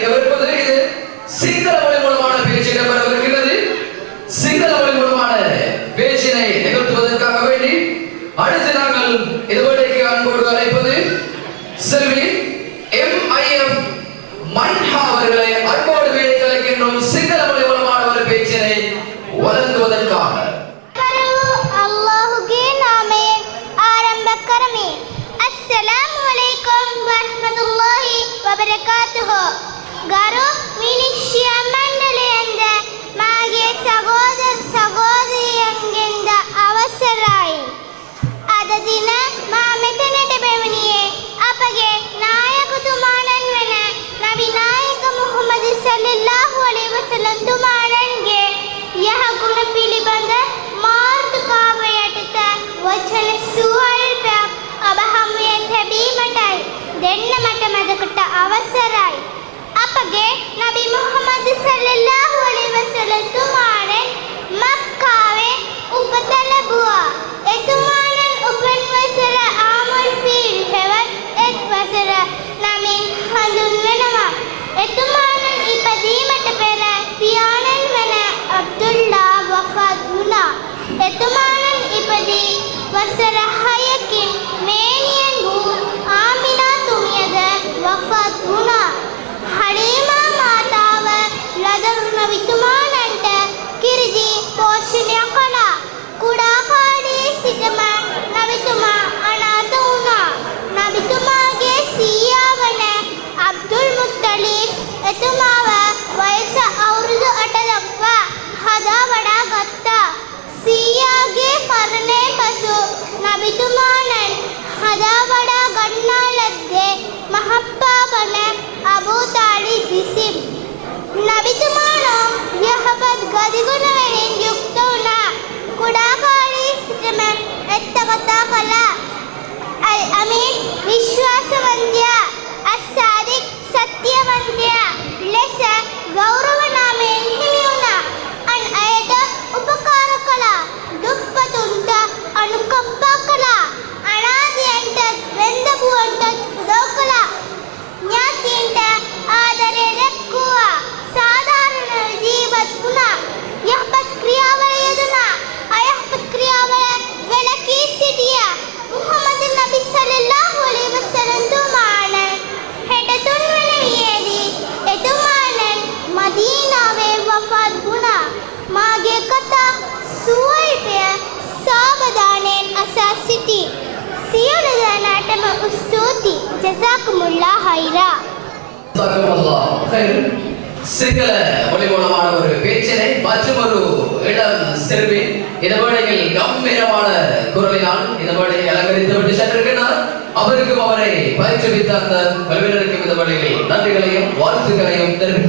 இருப்பது இது சிங்கள மொழி மூலமான பேச்சு இடம்பெறவிருக்கிறது. சிங்கள மொழி மூலமான பேச்சினை நிகழ்த்துவதற்காக வேண்டி அடுத்து நாங்கள் இதுவரைக்கு அன்போடு அழைப்பது செல்வி MIF மன்ஹா அவர்களை அன்போடு வேலைக்கு அழைக்கின்றோம். சிங்கள மொழி மூலமான ஒரு பேச்சினை வழங்குவதற்காக. ගරු මිනිස්යා මණ්ඩලයෙන්ද මාගේ සහෝදර සහෝදරියන්ගෙන්ද අවසරයි. අද දින මා මෙතනට පැමිණියේ අපගේ නායකතුමාණන් වන නබි නායක මුහම්මද් සල්ලල්ලාහු අලයිහි වසල්ලම් තුමාණන්ගේ යහගුණ පිළිබඳ මාතෘකාව යටත වචන සුවල්පයක් ඔබ හමුවේ තැබීමටයි දෙන්න මට මදකට අවසරයි. අපගේ නබි මුහම්මද් සල්ලල්ලාහු අලයිහි වසල්ලම් තුමාණන් මක්කාවේ උපත ලැබුවා. එතුමාණන් උපන් වසර ආමුල් ෆීල් හෙවත් එක් වසර නමින් හඳුන්වනවා. එතුමාණන් ඉපදීමට පෙර පියාණන් වන අබ්දුල්ලා වෆාත් වුණා. එතුමාණන් ඉපදී වසර 6කින් මේනියන් වූ ආමිනා තුමියද වෆාත් වුණා. හලීමා මාතාව ලදරු නබිතුමාණන්ට කිරිදි පෝෂණය කළා. කුඩා කාලයේ සිටම නබිතුමා අනාථ වුණා. නබිතුමාගේ සීයා වන අබ්දුල් මුත්තලිබ් එතුමාව වයස අවුරුදු 8 දක්වා හදා වඩා ගත්තා. සීයාගේ මරණය පසු නබිතුමාණන් හදා වඩා ගන්නා ලද්දේ මහප්පා වන අබූ තාලිබ් විසින්. නබිතුමාණෝ යහපත් ගතිගුණ වලින් යුක්ත වුණා. කුඩා කාලයේ සිටම ඇත්ත කතා කළා. අල් අමීන් විශ්වාසවන්තයා, අස්-සාදික් සත්‍යවන්තයා ලෙස ගෞරව නාමයෙන් හිමි වුණා. අන් අයට උපකාර කළා. දුප්පතුන්ට අනුකම්පා කළා. අනාථයන්ට වෙන්දපුවන්ට උදව් කළා. ඥාතීන්ට ආදරය දැක්වුවා. සාධාරණ ජීවත් වුණා. යහපත් ක්‍රියාවල යෙදුණා. අයහපත් ක්‍රියාවල වැළකී සිටියා. මුහම්මද් නබි සල්ලල්ලාහු අලයිහි වසල්ලම් තුමාණන් 63 වන වියේදී එතුමාණන් මදීනාවේ වෆාත් වුණා. මාගේ කතා සුවල්පය සාවධානයෙන් අසා සිටි. සියලු දෙනාටම ස්තුති. ජසාකුමුල්ලා හයිරා. ஜஸாக்குமுல்லாஹ் கைர். சிங்கள மொழி மூலமான ஒரு பேச்சினை மற்றும் ஒரு இடம் செல்வி இந்த வேளையில் கம்பீரமான குரலினால் இந்த வேளையை அலங்கரித்து விட்டு சென்றிருக்கிறார். அவருக்கும் அவரை பயிற்றுவித்த அந்த கல்வியினருக்கும் இந்த வேளையில் நன்றிகளையும் வாழ்த்துக்களையும் தெரிவித்துக்